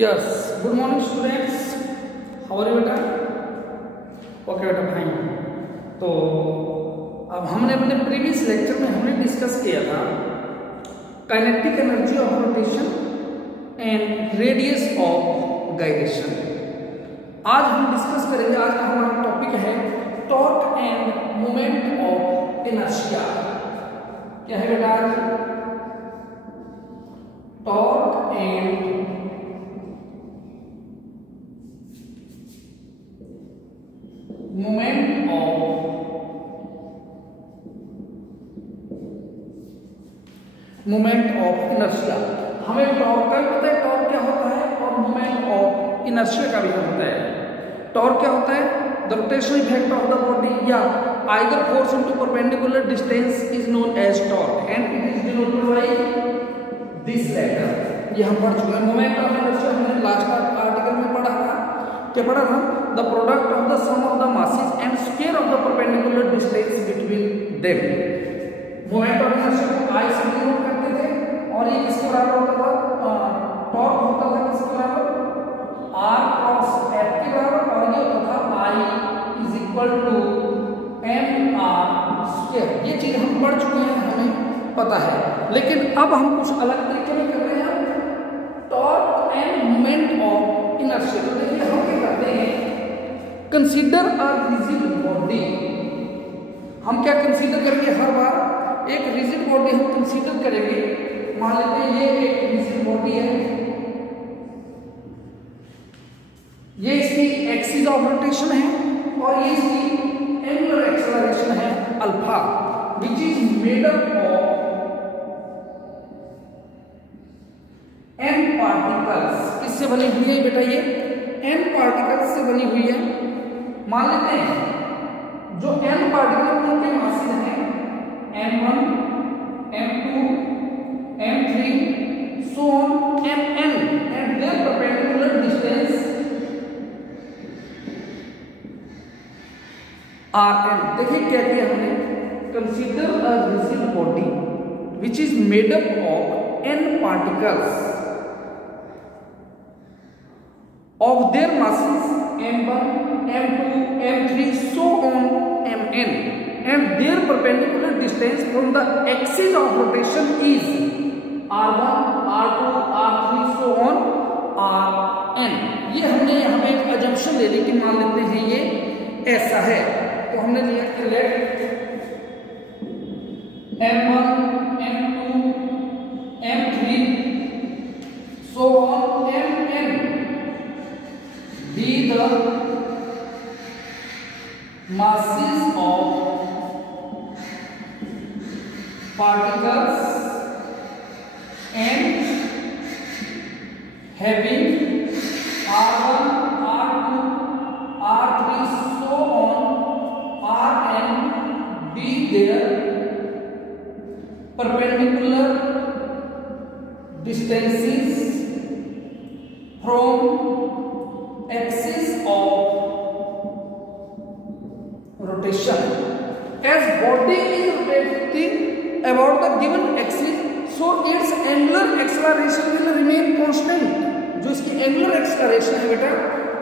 Yes, good morning students, how are you बेटा? Okay बेटा fine. तो अब हमने अपने प्रीवियस लेक्चर में हमने डिस्कस किया था kinetic energy of rotation and radius of gyration. आज हम डिस्कस करेंगे, आज का हमारा टॉपिक है torque and moment of inertia. क्या है बेटा? Torque and moment of inertia. हमें टॉर्क का भी पता है, टॉर्क क्या होता है, और मोमेंट ऑफ इनर्शिया का भी होता है। टॉर्क क्या होता है? The rotational effect of the body या either force into perpendicular distance is known as torque and it is denoted by this letter. ये हम पढ़ चुके हैं। मोमेंट ऑफ इनर्शिया हमने लास्ट आर्टिकल में पढ़ा था। क्या पढ़ा था? The product of the sum of the masses and square of the perpendicular distance between them. Moment of inertia को आई से डिनोट करते थे और ये किसके बराबर होता था? टॉर्क होता था किसके बराबर? r क्रॉस f के बराबर, और ये होता था I is equal to mr square. ये चीज हम पढ़ चुके हैं, हमें पता है। लेकिन अब हम कुछ अलग तरीके में कर रहे हैं torque and moment of inertia. तो देखिए हम क्या करते हैं, कंसीडर अ रिजिड बॉडी। हम क्या कंसीडर करेंगे? हर बार एक रिजिड बॉडी हम कंसीडर करेंगे। मान लेते हैं ये एक रिजिड बॉडी है, ये इसकी एक्सिस ऑफ रोटेशन है और ये इसकी एंगुलर एक्सेलरेशन है alpha, which is made up of n particles. किससे बनी हुई है बेटा? ये n पार्टिकल्स से बनी हुई है। मान लेते हैं जो n पार्टिकल उनके मासेस हैं m1, m2, m3 so on mn and their perpendicular distance rn। देखिए क्या किया हमने, consider a rigid body which is made up of n particles of their masses m1, m2, m3 so on mn and their perpendicular distance from the axis of rotation is r1, r2, r3 so on rn। ये हमने यहाँ पे एक assumption ले ली कि मान लेते हैं ये ऐसा है, तो हमने लिया कि let m1, m2, m3 so on mn be the masses of particles and having r1, r2, r3 so on rn be their perpendicular distances from axis of rotation. As body is rotating about the given axis, so its angular acceleration will remain constant। जो इसकी angular acceleration है बेटा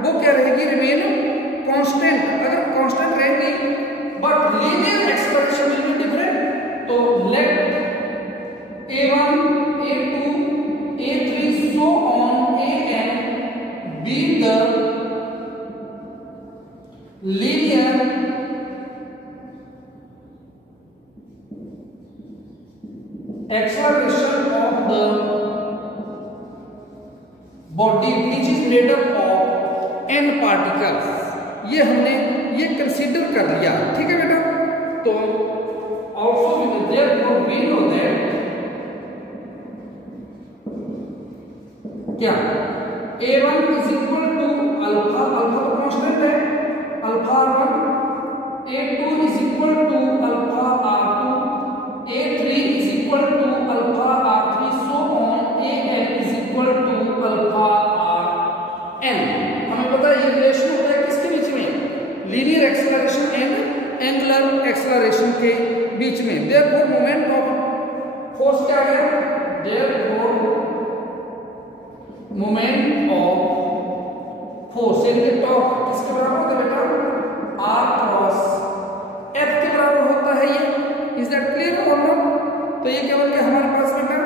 वो क्या रहेगी? remain constant। अगर constant रहेगी but linear acceleration will be different। तो let a1, a2, a3 so on an be the linear acceleration of the body which is made up of n particles। ये हमने ये कंसीडर कर लिया, ठीक है बेटा? तो also therefore we know that क्या a1 is equal to alpha, alpha तो कांस्टेंट है, alpha r1, a2 is equal to alpha r2, a3 is equal to alpha r3 so on an is equal to alpha rn। हमें पता है ये relation होता है किसके बीच में? Linear acceleration and angular acceleration के बीच में। देयरफॉर मोमेंट ऑफ फोर्स क्या है? देयरफॉर मोमेंट ऑफ फोर्स, यानी कि टॉर्क किसके बराबर होता है बेटा? R क्रॉस F के बराबर होता है ये। इज दैट क्लियर और नॉट? तो ये क्या बन गया हमारे पास बेटा?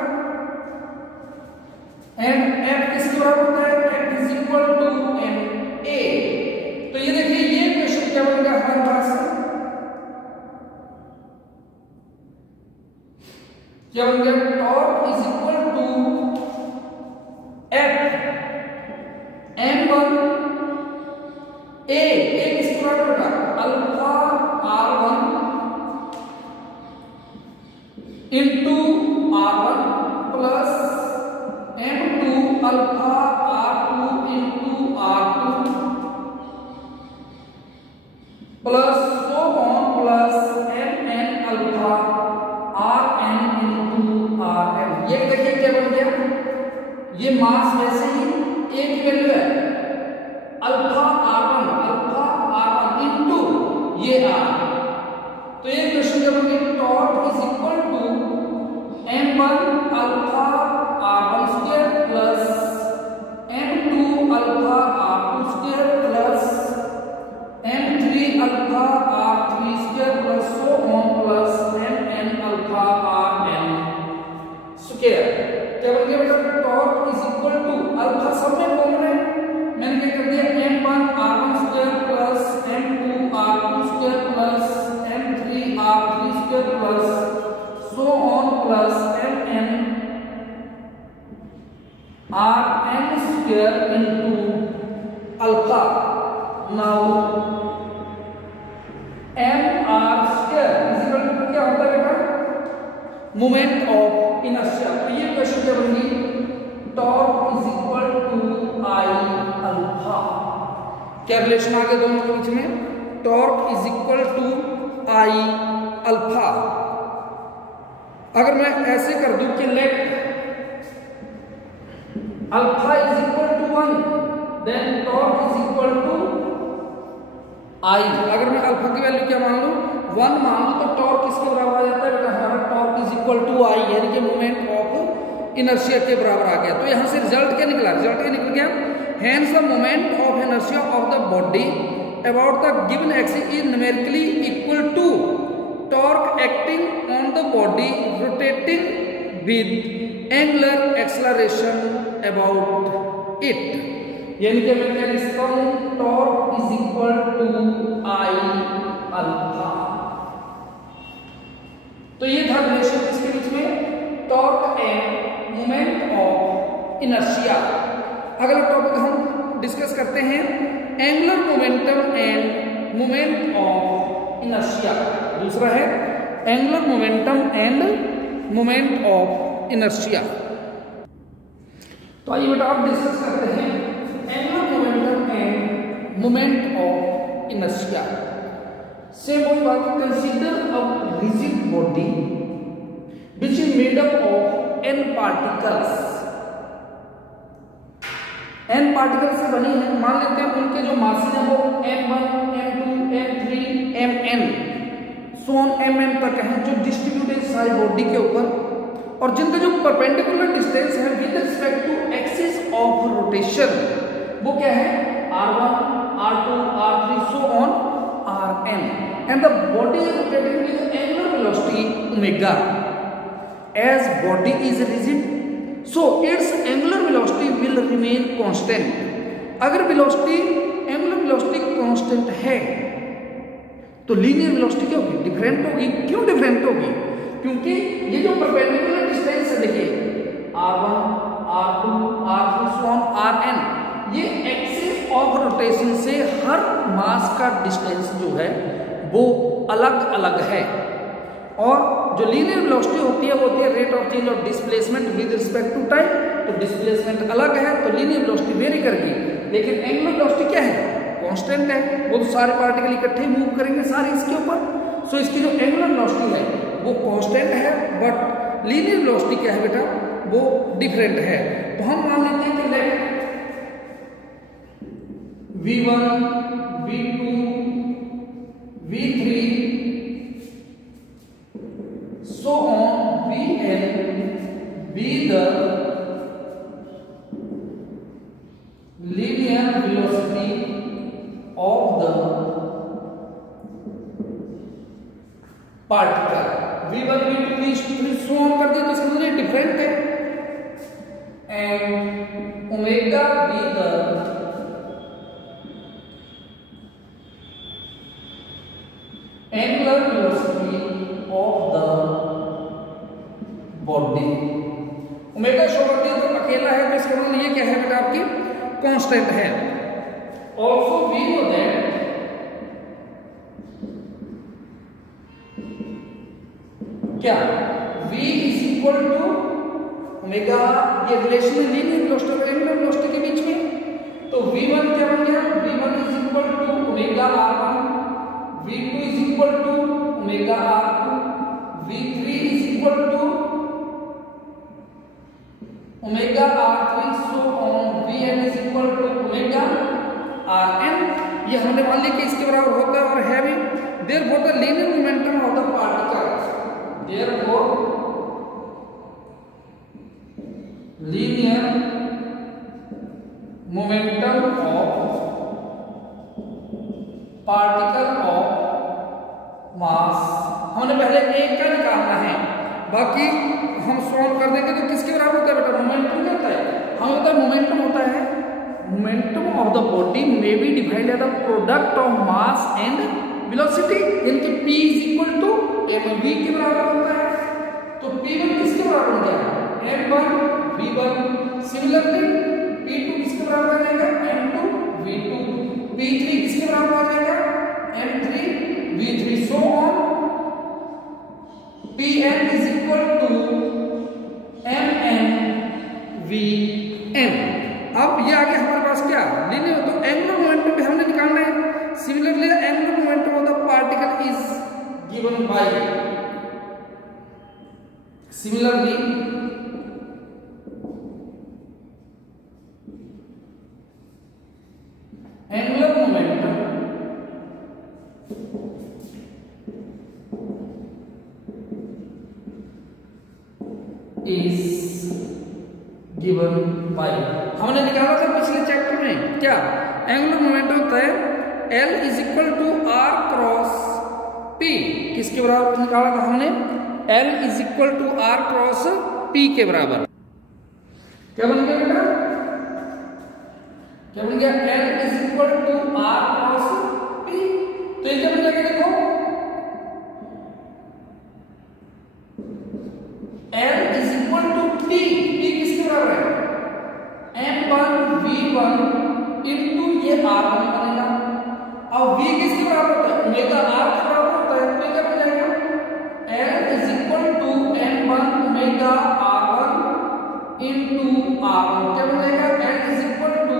एंड F किसके बराबर होता है? F is equal to NA। तो ये देखिए ये क्वेश्चन क्या बन गया हमारे पास? क्या बन गया? Torque is equal to F M1 A किसके बराबर होगा? Alpha R1 into R1 plus M2 alpha R2 into R2 plus so on plus Mn alpha Rn into Rn। ये देखिए क्या बन गया? ये मास वैसे ही A की वैल्यू है अल्फा R1 इंटू ये R। तो ये क्वेश्चन क्या बन गया? Torque is equal to M1 alpha R1 square plus M2 alpha R2 square plus M3 alpha R3 square plus so on plus Mn alpha Rn square. क्या बन गया बेटा? Torque is equal to alpha सब में common है, मैंने क्या कर दिया? M1 R1 square plus M2 R2 square plus M3 R3 square plus so on plus Mn Rn square into alpha. Now mr square is equal to क्या होता है बेटा? Moment of inertia. तो ये क्वेश्चन क्या बन गई? Torque is equal to I alpha. क्या रिलेशन आ गया दोनों के बीच में? Torque is equal to I alpha. अगर मैं ऐसे कर दूं कि let alpha is equal to 1 then torque is equal to I। अगर मैं अल्फा की वैल्यू क्या मान लूं? 1 मान लूं तो टॉर्क किसके बराबर आ जाता है बेटा? हमारा torque is equal to I, यानी कि मोमेंट ऑफ इनर्शिया के बराबर आ गया। तो यहां से रिजल्ट क्या निकला? रिजल्ट क्या निकल गया? Hence the moment of inertia of the body about the given axis is numerically equal to torque acting on the body rotating with angular acceleration about it. यानी कि मैं क्या लिख सकता हूं? Torque is equal to I alpha. तो ये था रिलेशन किसके बीच में? Torque and moment of inertia. अगला टॉपिक हम डिस्कस करते हैं angular momentum and moment of inertia. दूसरा है angular momentum and moment of inertia. तो आइए बेटा आप डिस्कस करते हैं angular momentum and moment of inertia. Same वही बात, consider a rigid body which is made up of n particles। n particles से बनी है। मान लेते हैं उनके जो मासेस हैं वो m1 m2 m3 mn सोन mn तक हैं, जो डिस्ट्रीब्यूटेड सारी बॉडी के ऊपर, और जिनका जो परपेंडिकुलर डिस्टेंस है with respect to axis of rotation वो क्या है? r1 r2 r3 so on rn, and the body is rotating with angular velocity omega. As body is rigid, so its angular velocity will remain constant। अगर velocity angular velocity constant है तो linear velocity क्या होगी? Different होगी। क्यों different होगी? क्योंकि ये जो परपेंडिकुलर डिस्टेंस है देखिए r1 r2 r3 so on rn, ये एक्सिस ऑफ रोटेशन से हर मास का डिस्टेंस जो है वो अलग अलग है, और जो लीनियर वेलोसिटी होती है वो होती है rate of change of displacement with respect to time. तो डिस्प्लेसमेंट अलग है तो लीनियर वेलोसिटी वेरी करेगी, लेकिन एंगुलर वेलोसिटी क्या है? कांस्टेंट है। वो तो सारे पार्टिकल इकट्ठे मूव करेंगे सारे इसके ऊपर, सो इसकी जो एंगुलर वेलोसिटी है वो कांस्टेंट है, बट लीनियर वेलोसिटी क्या है बेटा? वो डिफरेंट है। तो हम मान लेते हैं कि late v1 v2 v3 so on vn be the linear velocity particle v1 v2 v3 so on कर दिया तो इसका मतलब डिफरेंट है। And omega be the angular velocity of the body. Omega show कर दिया तो अकेला है तो इसका मतलब ये क्या है बेटा आपकी कांस्टेंट है। ऑल्सो वी नो दैट क्या v is equal to omega, ये रिलेशन है लीनियर वेलोसिटी और एंगुलर वेलोसिटी के बीच में। तो v1 क्या बन गया, v1 is equal to omega r1, v2 is equal to omega r2, v3 is equal to omega r3 so on, vn is equal to omega rn। ये हमने मान लिया कि इसके बराबर होता है और है भी। Therefore the linear momentum of the particles, therefore linear momentum of particle of mass, हमने पहले एक का निकालना है, बाकी हम सॉल्व कर देंगे तो किसके बराबर होता है बेटा, मोमेंटम क्या होता है, हम होता है मोमेंटम होता है momentum of the body may be defined as the product of mass and velocity, यानी कि p is equal to mv के बराबर होता है। तो p1 किसके बराबर हो गया, m1 v1, सिमिलरली p2 किसके बराबर आ जाएगा, m2 v2, p3 किसके बराबर आ जाएगा, m3 v3, so on. pn is equal to mn vn। अब ये आगे हमारे पास क्या लीनियर, तो एंगुलर मोमेंटम भी हमने निकालना है। Similarly angular momentum of the particle is given bye, similarly angular momentum is given bye, हमने निकाला था पिछले चैप्टर में क्या, एंगुलर मोमेंटम होता है L is equal to R cross P, किसके बराबर निकाला था हमने, L is equal to R cross P के बराबर। क्या बन गया बेटा, क्या बन गया, L is equal to R cross P। तो ये क्या बन जाएगा, देखो L is equal to P, P किसके बराबर है, m1 v1 इंटू ये r1 बनेगा, और v किसके बराबर होता है, ओमेगा r के बराबर होता है। तो क्या बन जाएगा, L is equal to m1 omega r1 into r1, क्या बन जाएगा, L is equal to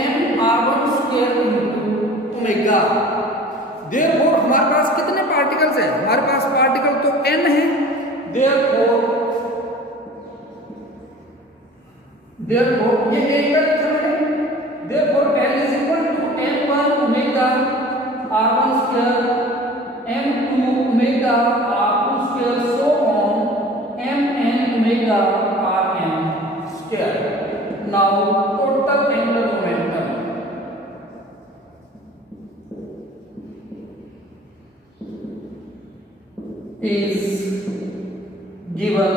m r1 square into omega. Therefore हमारे पास कितने पार्टिकल्स हैं, हमारे पास पार्टिकल तो n है, देयरफॉर ये एक का लिखा है, therefore L is equal to m1 omega r1 square m2 omega r2 square so on mn omega rn square. Now total angular momentum is given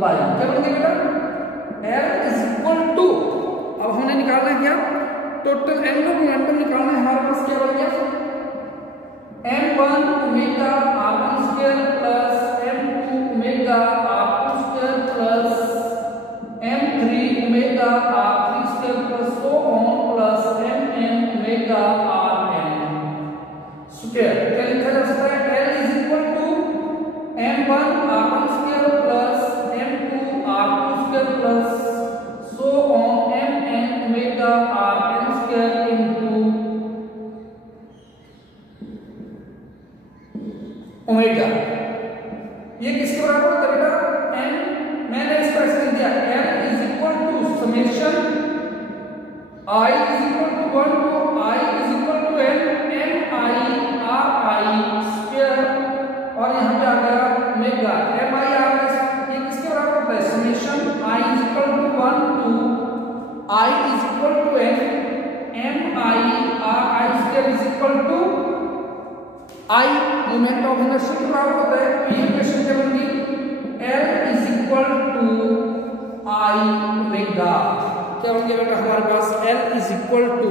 by, क्या बन गया बेटा, L इज इक्वल टू, अब हमने निकालना है क्या, टोटल एंगुलर मोमेंटम निकालना है, हमारे पास क्या बन गया, m1 omega r1 square plus m2 omega r2 square plus m3 omega r3 square plus so on plus mn omega rn square. क्या लिखा जा सकता है, L is equal to m1 r1 square plus m2 r2 square plus so on mn omega rn square into omega. ये किसके बराबर होता है बेटा, n, मैंने इसको ऐसे लिख दिया, n is equal to summation I is equal to 1 to I is equal to n mi ri square, और यहाँ पे आ गया ओमेगा mi r, ये किसके बराबर होता है, summation I is equal to 1 to I is equal to n mi r i स्क्वायर is equal to I moment of inertia के बराबर होता है, तो ये इक्वेशन क्या बनेगी, L is equal to I omega. क्या होंगे बेटा हमारे पास, L is equal to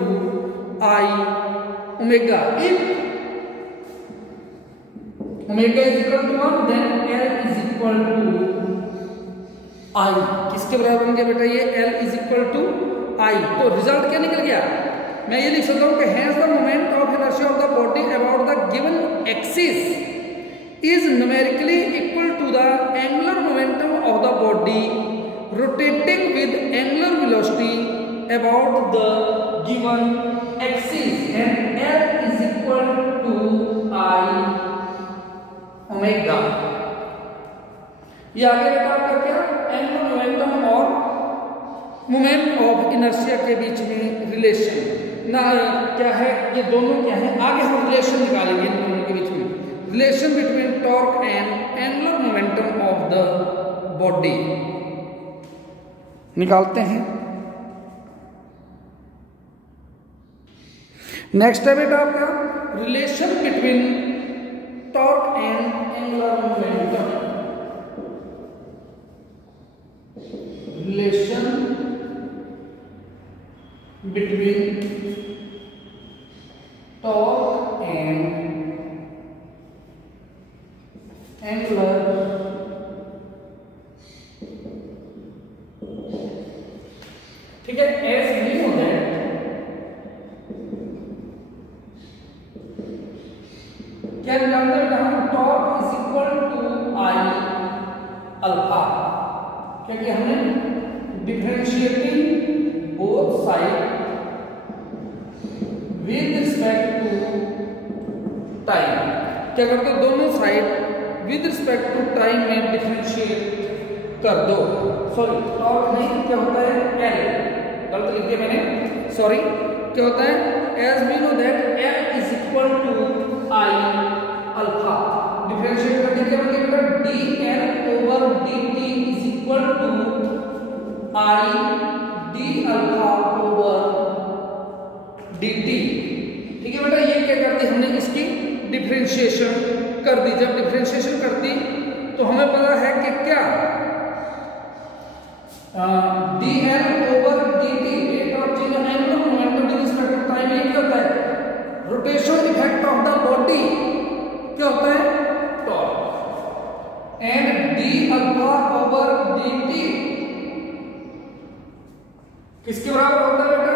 I omega. If omega is equal to 1 then L is equal to I. किसके बराबर होंगे बेटा ये, L is equal to I. तो रिजल्ट क्या निकल गया, मैं ये लिख सकता हूं कि hence the moment of inertia of the body about the given axis is numerically equal to the angular momentum of the body rotating with angular velocity about the given axis, and L is equal to I omega। ये आगे बेटा आपका क्या, angular momentum और moment of inertia के बीच में relation ना क्या है, ये दोनों क्या है, आगे हम रिलेशन निकालेंगे इन दोनों के बीच में, relation between torque and angular momentum of the body निकालते हैं। नेक्स्ट है बेटा आपका relation between torque and angular momentum, relation between torque and angular ठीक है, as we know that क्या जानते हैं हम, torque is equal to I alpha, क्योंकि हमने differentiating both side with respect to time, क्या करते हो दोनों side with respect to time में डिफरेंशिएट कर दो। सॉरी टॉर्क नहीं, क्या होता है L, गलत लिख दिया मैंने, सॉरी, क्या होता है, as we know that L is equal to I alpha, differentiate करने के बाद क्या होता है, dl over dt is equal to I d alpha over dt। ठीक है बेटा, ये क्या कर दी हमने, इसकी डिफरेंशिएशन कर दी। जब डिफरेंशिएशन कर दी तो हमें पता है कि क्या dl over dt rate of change of angular momentum with respect to time, ये क्या होता है, rotation effect of the body, क्या होता है, torque, and d alpha over dt किसके बराबर होता है बेटा,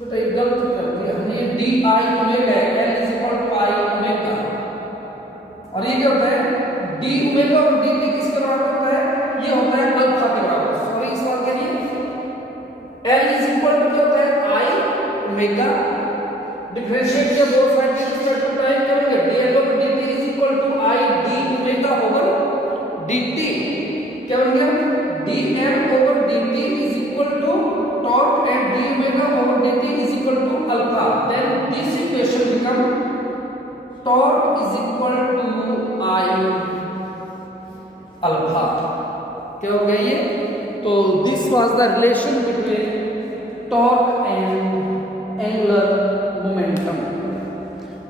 बताइए, गलत कर दिया हमने, d I omega, L is equal to I omega, और ये क्या होता है, डी ओमेगा और डी टी किसके बराबर होता है, ये होता है अल्फा के बराबर। सॉरी इस बात के लिए L इज इक्वल टू क्या होता है, आई ओमेगा, डिफरेंशिएट किया बोथ साइड के रिस्पेक्ट टू टाइम, क्या होगा, d l over d t is equal to I d omega over d t, क्या बन गया, dm over dt is equal to torque and d omega over dt is equal to alpha, then this equation become torque is equal to I alpha। क्या हो गया ये, तो this was the relation between torque and angular momentum।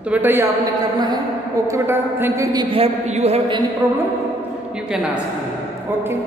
तो बेटा ये आपने करना है। ओके बेटा, thank you. If you have any problem you can ask me। Okay.